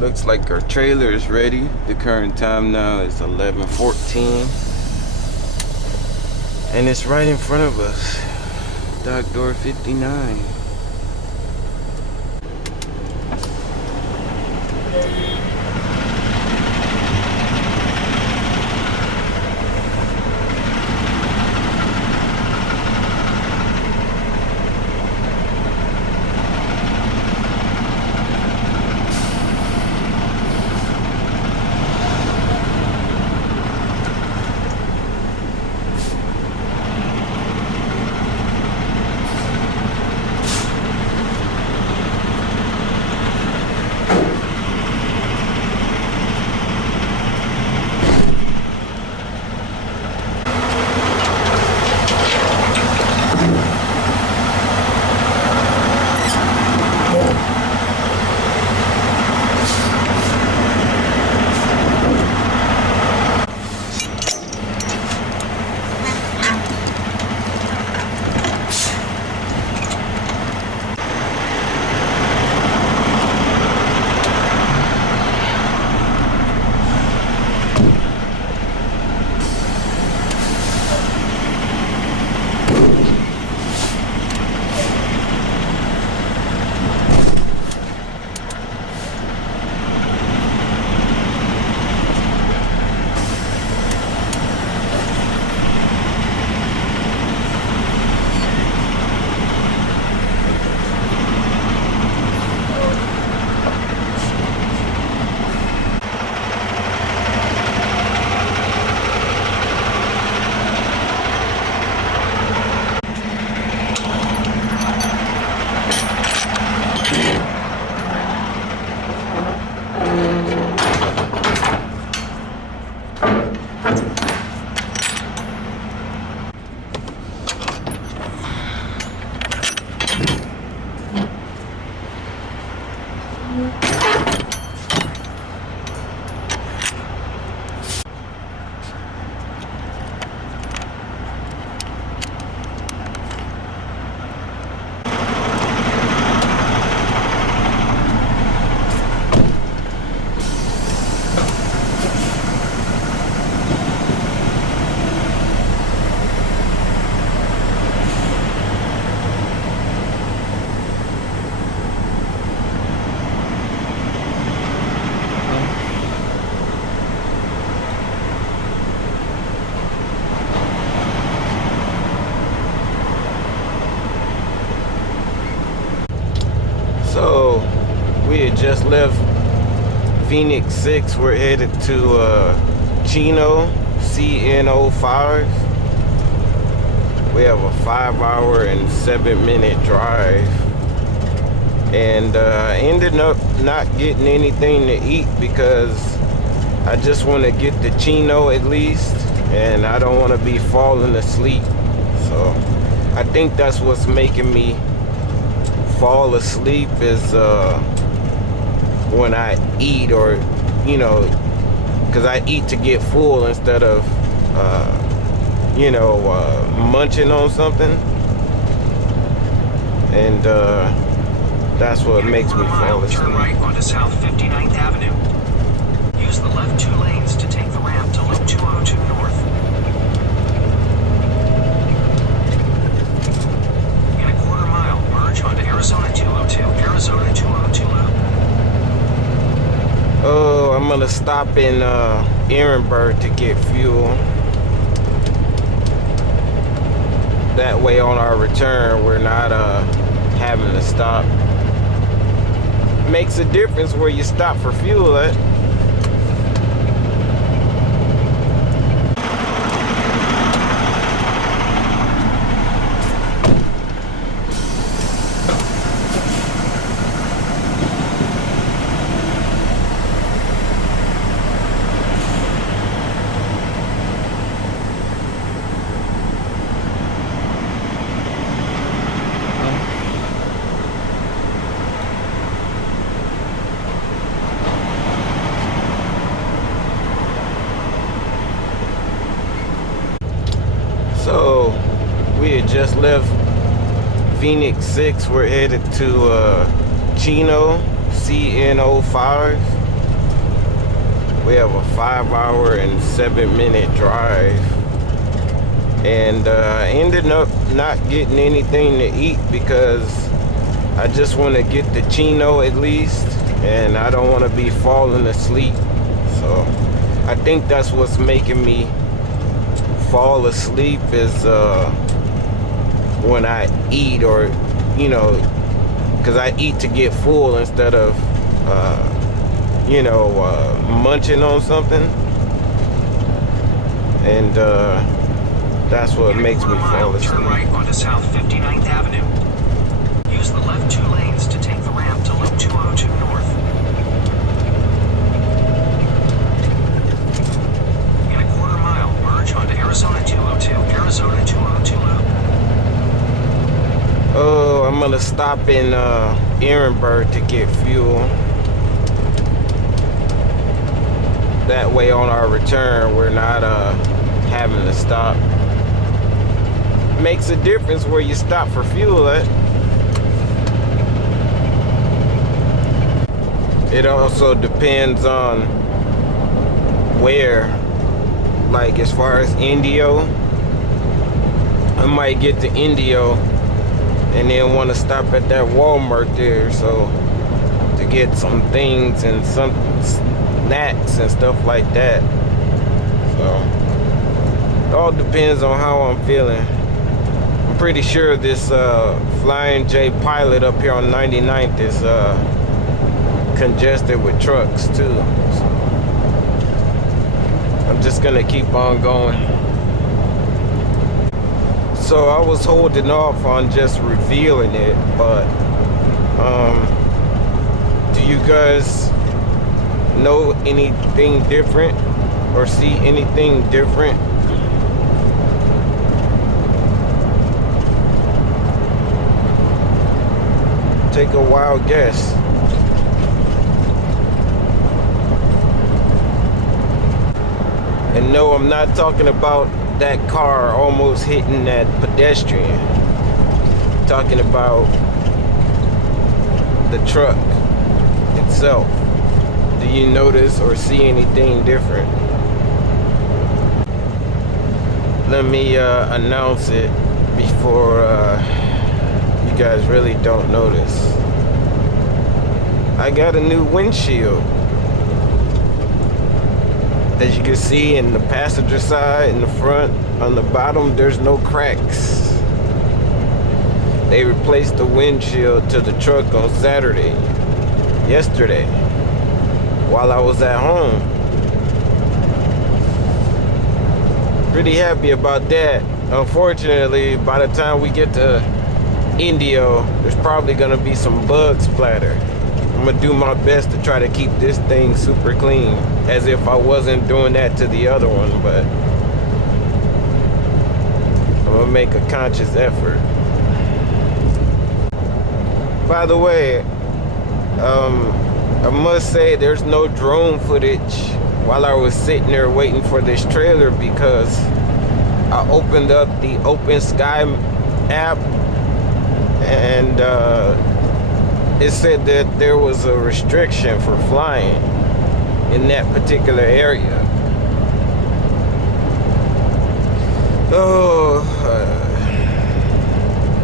Looks like our trailer is ready. The current time now is 11:14. And it's right in front of us. Dock door 59. So we had just left Phoenix 6. We're headed to Chino, CNO5. We have a 5-hour and 7-minute drive. And ended up not getting anything to eat because I just want to get to Chino at least. And I don't want to be falling asleep. So I think that's what's making me fall asleep is when I eat, or you know, because I eat to get full instead of munching on something, and that's what makes me fall asleep. Turn right onto South 59th Avenue. Use the left 2 lanes to take the ramp to Loop 202 North. Onto Arizona 202, Arizona 202 loop. Oh, I'm gonna stop in Ehrenberg to get fuel. That way on our return we're not having to stop. Makes a difference where you stop for fuel at. So we had just left Phoenix 6. We're headed to Chino, CNO5. We have a 5-hour and 7-minute drive. And I ended up not getting anything to eat because I just want to get the Chino at least, and I don't want to be falling asleep. So I think that's what's making me fall asleep is when I eat, or you know, because I eat to get full instead of munching on something, and that's what makes me fall asleep. Turn right onto South 59th Avenue. Use the left 2 lanes to take the ramp to Loop 202 North. In a quarter mile, merge onto Arizona 202, Arizona 202 Loop. Oh, I'm gonna stop in Ehrenberg to get fuel. That way on our return, we're not having to stop. Makes a difference where you stop for fuel at. It also depends on where, like as far as Indio, I might get to Indio and then want to stop at that Walmart there, so to get some things and some snacks and stuff like that. So it all depends on how I'm feeling. I'm pretty sure this Flying J Pilot up here on 99th is congested with trucks too. So I'm just gonna keep on going. So I was holding off on just revealing it, but do you guys know anything different or see anything different? Take a wild guess. And no, I'm not talking about that car almost hitting that pedestrian. I'm talking about the truck itself. Do you notice or see anything different? Let me announce it before you guys really don't notice. I got a new windshield. As you can see in the passenger side, in the front, on the bottom, there's no cracks. They replaced the windshield to the truck on Saturday, yesterday, while I was at home. Pretty happy about that. Unfortunately, by the time we get to Indio, there's probably gonna be some bug splatter. I'm gonna do my best to try to keep this thing super clean, as if I wasn't doing that to the other one, but I'm gonna make a conscious effort. By the way, I must say there's no drone footage while I was sitting there waiting for this trailer, because I opened up the Open Sky app and it said that there was a restriction for flying in that particular area.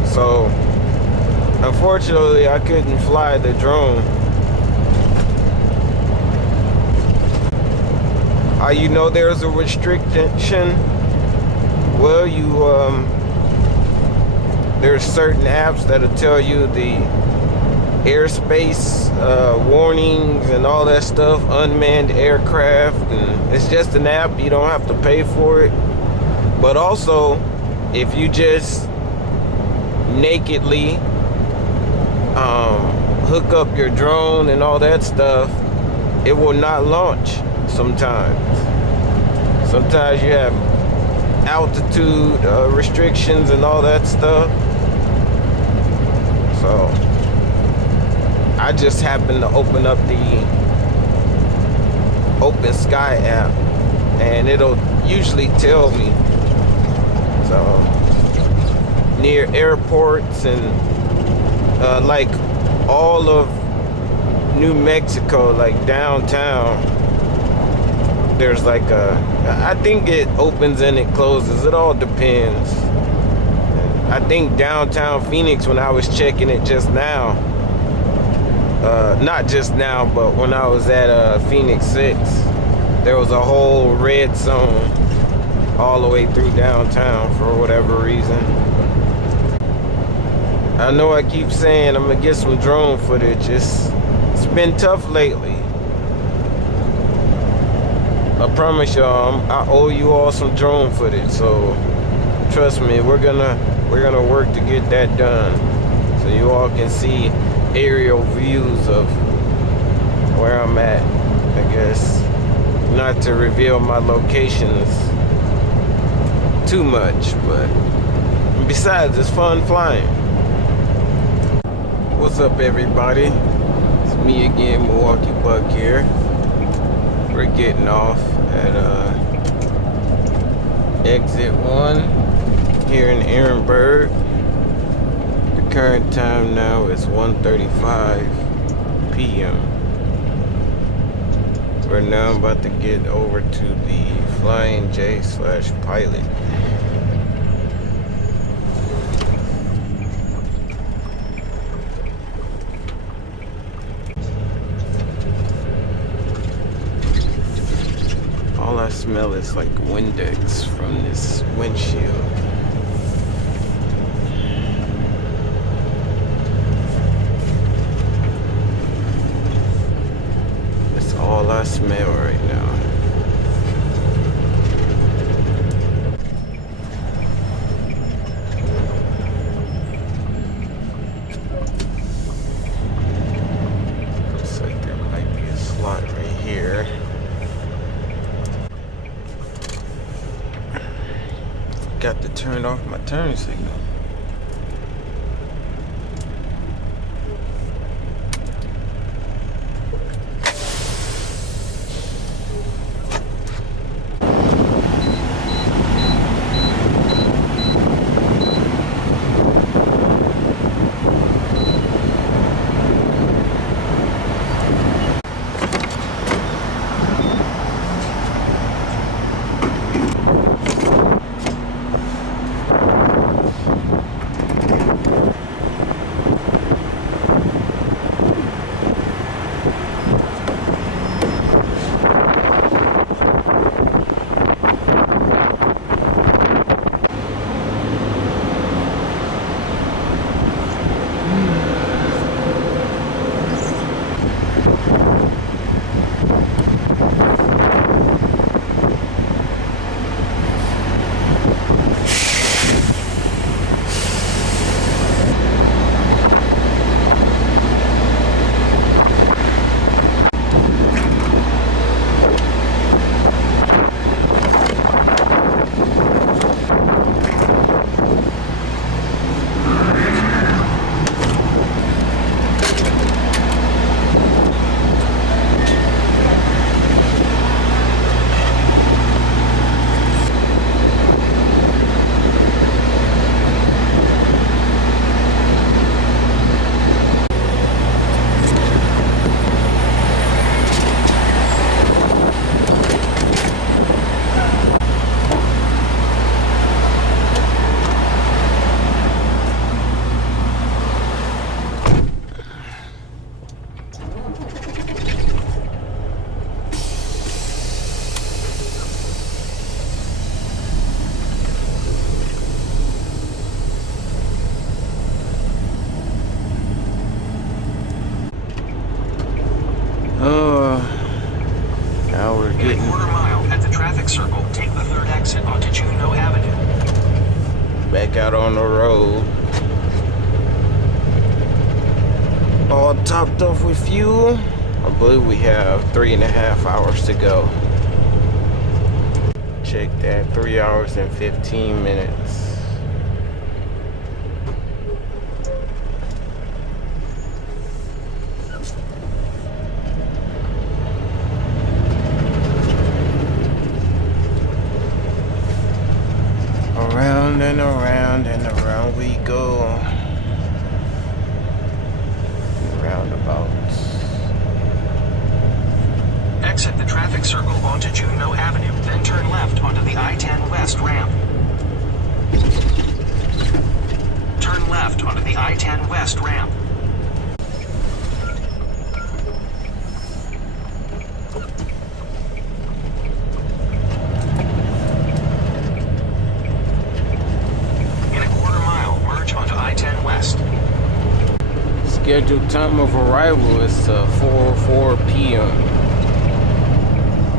So unfortunately I couldn't fly the drone. How you know there's a restriction? Well, there's certain apps that'll tell you the airspace warnings and all that stuff, unmanned aircraft, and it's just an app. You don't have to pay for it. But also, if you just nakedly hook up your drone and all that stuff, it will not launch sometimes. Sometimes you have altitude restrictions and all that stuff. So I just happened to open up the Open Sky app, and it'll usually tell me. So near airports and like all of New Mexico, like downtown, there's like I think it opens and it closes. It all depends. I think downtown Phoenix, when I was checking it just now, not just now, but when I was at Phoenix 6, there was a whole red zone all the way through downtown for whatever reason. I know I keep saying I'm gonna get some drone footage. It's been tough lately. I promise y'all, I owe you all some drone footage. So trust me, we're gonna work to get that done, so you all can see aerial views of where I'm at. I guess not to reveal my locations too much, but besides, it's fun flying. What's up, everybody? It's me again, Milwaukee Buck here. We're getting off at exit 1 here in Ehrenberg. The current time now is 1:35 p.m. We're now about to get over to the Flying J/Pilot. All I smell is like Windex from this windshield. That's all I smell right now. Looks like there might be a slot right here. Got to turn off my turn signal. Now we're getting a quarter mile at the traffic circle. Take the third exit onto Juneau Avenue. back out on the road. All topped off with fuel. I believe we have 3.5 hours to go. Check that, 3 hours and 15 minutes. Around and around and around we go. Roundabouts. Exit the traffic traffic circle onto Juneau Avenue, then turn left onto the I-10 West ramp. Turn left onto the I-10 West ramp. In a quarter mile, merge onto I-10 West. Scheduled time of arrival is 4:04 p.m.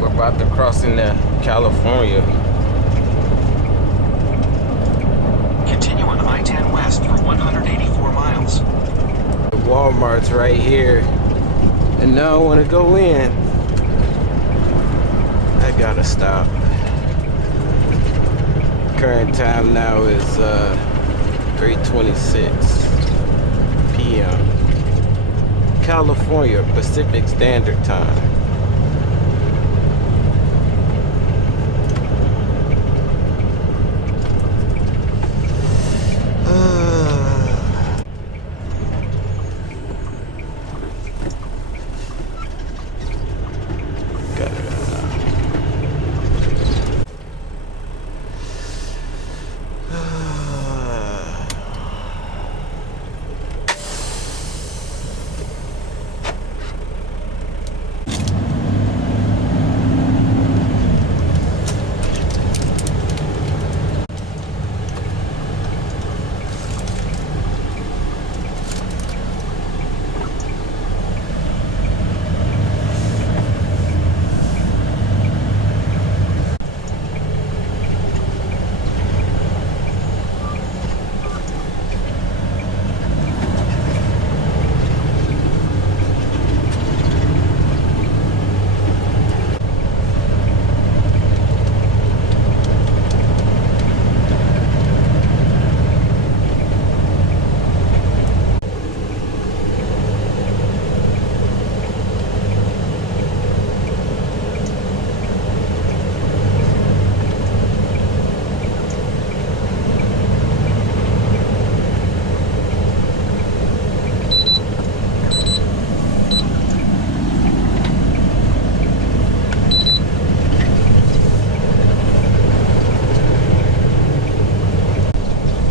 We're about to cross into California. Continue on I-10 West for 184 miles. The Walmart's right here, and now I want to go in. I gotta stop. Current time now is 3:26 p.m. California Pacific Standard Time.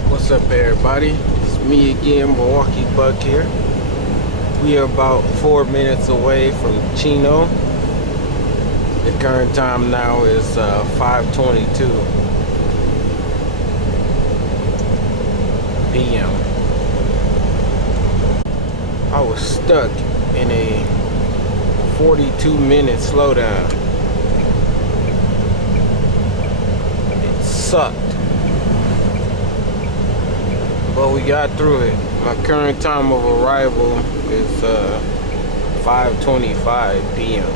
What's up, everybody? It's me again, Milwaukee Buck here. We are about 4 minutes away from Chino. The current time now is 5:22 p.m. I was stuck in a 42-minute slowdown. It sucked. But we got through it. My current time of arrival is 5:25 p.m.